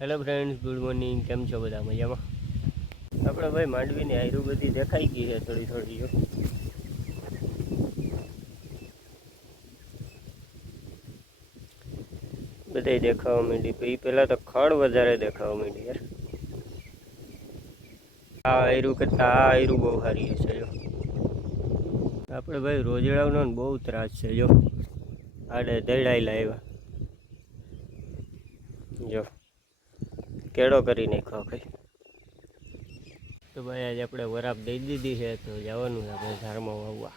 Hello friends, good morning. કેમ છો બધા? મજામાં? આપણે ભાઈ માંડવીની આયરું બધી દેખાઈ ગઈ છે થોડી થોડી. બધાય દેખાવા માંડી. પછી પહેલાં તો ખડ વધારે દેખાવા માંડી યાર. આ આયરું કરતાં આ આયરું બહુ સારી છે. જો આપણે ભાઈ રોજડાઓનો બહુ ત્રાસ છે. જો આડે દડાયેલા આવ્યા. જો કેળો કરી નાખ્યો ભાઈ. તો ભાઈ આજે આપણે વરાપ દઈ દીધી છે, તો જવાનું છે આપણે ઝાડમાં વાવવા.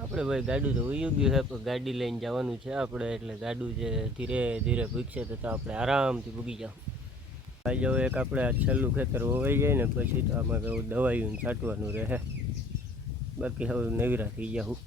આપણે ભાઈ ગાડું તો ઉયું ગયું છે, પણ ગાડી લઈને જવાનું છે આપણે. એટલે ગાડું જે ધીરે ધીરે ભૂગશે તો આપણે આરામથી ભૂગી જાવ. આજે એક આપણે આ છેલ્લું ખેતર વવાઈ જાય ને પછી તો આમાં દવાઈનું છાંટવાનું રહે. બાકી હવે નવીરા થઈ જાઉં.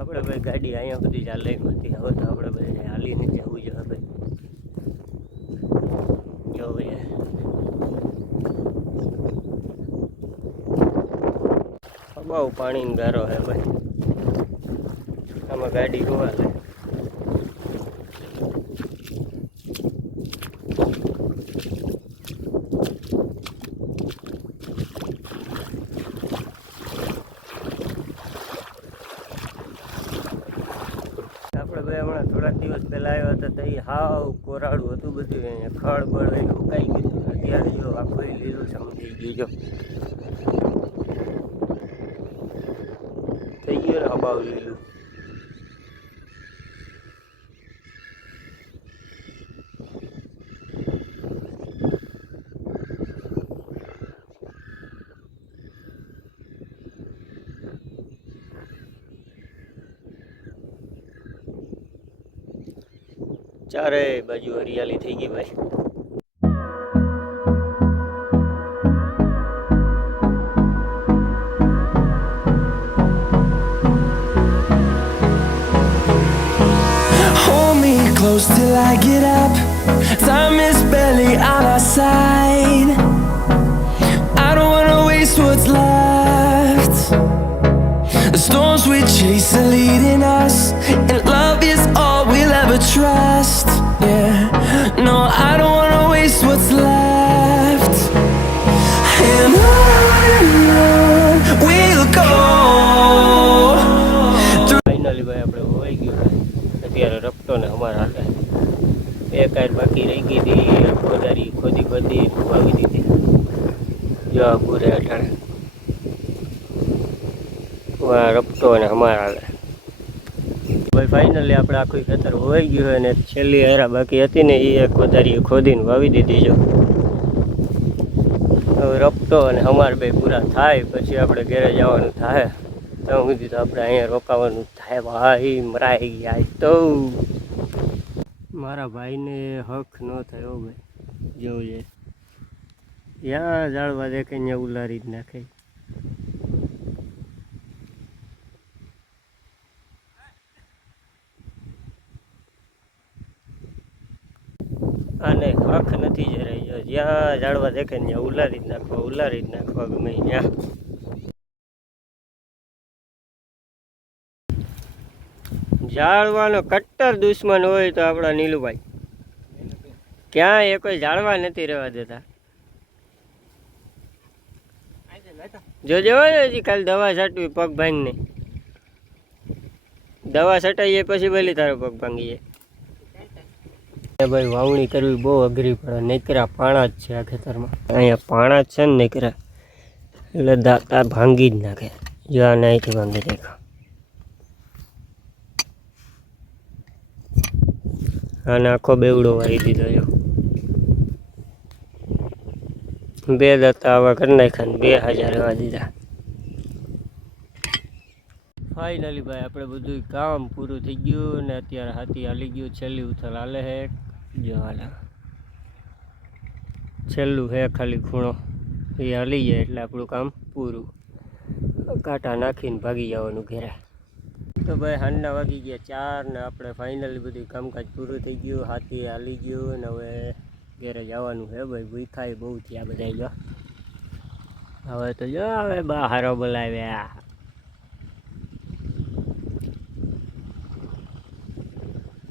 આપણે ભાઈ ગાડી અહીંયા સુધી ચાલે નથી. હવે તો આપણે ભાઈ હાલીને જવું જોઈએ ભાઈ. જો ભાઈ બહુ પાણીનો ગારો છે ભાઈ. આમાં ગાડી જોવા લે. આપણે ભાઈ હમણાં થોડાક દિવસ પહેલાં આવ્યા હતા તો એ હાવ કોરાડું હતું બધું. અહીંયા ખડ બળ મુકાઈ ગયું. અત્યારે જો આખું લીલું સમજી ગયું. જો થઈ ગયું ને હબાવ લીલું. ચારે બાજુ હરિયાળી થઈ ગઈ ભાઈ. Hold me close till I get up. Time is barely on our side. I don't wanna waste what's left. The storms we chase are leading us, and love is all we'll ever trust. Yeah, no, I don't wanna waste what's left. And on we'll go. Finally ભાઈ આપણે હોઈ ગયું. અત્યારે રપટો ને અમારા હાથે એક car બાકી રહી ગઈ હતી. કોદારી ખોદી વાવી દીધી. જો આ પૂરે અટાણે રપટો અને અમારા હાલે ભાઈ. ફાઇનલી આપણે આખું ખેતર હોઈ ગયું અને છેલ્લી હેરા બાકી હતી ને એ કોદારીએ ખોદીને વાવી દીધી. જો હવે રપટો અને અમાર બે પૂરા થાય પછી આપણે ઘરે જવાનું થાય. ત્યાં સુધી તો આપણે અહીંયા રોકાવાનું થાય ભાઈ. મરાઈ ગયા તો મારા ભાઈને હક ન થયો ભાઈ. જોવું ત્યાં જાળવા દેખે ત્યાં ઉલારી જ નાખે. આને હક નથી જરાય. જો જ્યાં જાળવા દેખે ને ત્યાં ઉલારી જ નાખવા ગમે ત્યાં. ઝાડવાનો કટ્ટર દુશ્મન હોય તો આપણા નીલુભાઈ ક્યાં એ કોઈ ઝાડવા નથી રહેવા દેતા. જોજો હજી કાલે દવા છાંટવી પગ ભાંગને. દવા છટાઈએ પછી ભલે તારો પગ ભાંગી જાય ભાઈ. વાવણી કરવી બહુ અઘરી પડે. નેકરા પાણા જ છે આ ખેતરમાં. અહીંયા પાણા જ છે ને નેકરા, એટલે દાંતા ભાંગી જ નાખે. જો આ અહીંથી ભાંગી નાખો. આને આખો બેવડો વારી દીધો. જો બે દાંતા આવા કરી નાખ્યા ને 2000 એવા દીધા. ફાઇનલી ભાઈ આપણે બધું કામ પૂરું થઈ ગયું ને અત્યારે હાથી હાલી ગયું. છેલ્લી ઉથલ હાલે છે. જો હાલા છેલ્લું છે ખાલી ખૂણો, એ હાલી જાય એટલે આપણું કામ પૂરું. કાંટા નાખીને ભાગી જવાનું ઘરે. તો ભાઈ સાંજના વાગી ગયા 4 ને આપણે ફાઇનલી બધું કામકાજ પૂરું થઈ ગયું, હાથી હાલી ગયું ને હવે ઘેરે જવાનું છે ભાઈ. ભૂખાય બહુ થયા બધા. જો હવે તો જો હવે બહારો બોલાવ્યા.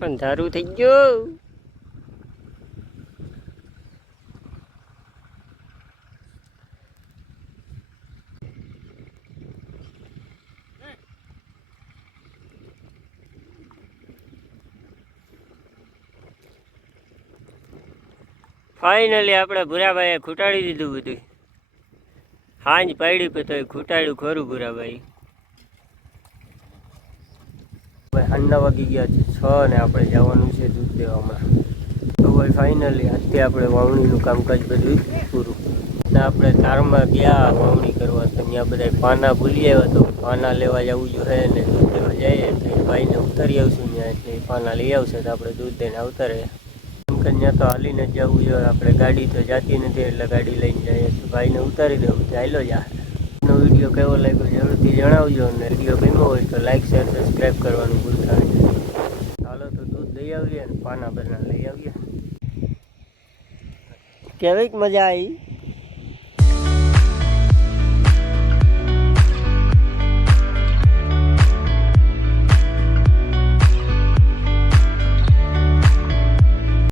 અંધારું થઈ ગયું. ફાઇનલી આપણે ભૂરાભાઈએ ખૂટાડી દીધું બધું. હાંજ પાડી તો ખૂટાડ્યું ખરું ભૂરાભાઈ. ભાઈ સાંજના વાગી ગયા છે 6 ને આપણે જવાનું છે દૂધ દેવા હમણાં. તો ભાઈ ફાઇનલી આજથી આપણે વાવણીનું કામકાજ બધું પૂરું. ને આપણે તારમાં ગયા વાવણી કરવા, તો ત્યાં બધા પાના ભૂલી આવ્યા, તો પાના લેવા જવું જોઈએ ને દૂધ દેવા જઈએ એટલે ભાઈને ઉતારી આવશું ત્યાં, એટલે પાના લઈ આવશે તો આપણે દૂધ દઈને આવતા રહે. ત્યાં તો હાલીને જ જવું જોઈએ, આપણે ગાડી તો જાતી નથી એટલે ગાડી લઈને જઈએ તો ભાઈને ઉતારી દેવું તો હાલો જા. વિડીયો કેવો લાગ્યો જરૂરથી જણાવજો, અને વિડીયો ગમ્યો હોય તો લાઈક શેર સબસ્ક્રાઈબ કરવાનું ભૂલતા નહીં. હાલો તો દૂધ લઈ આવીએ ને પાના બના લઈ આવીએ. કેવીક મજા આવી.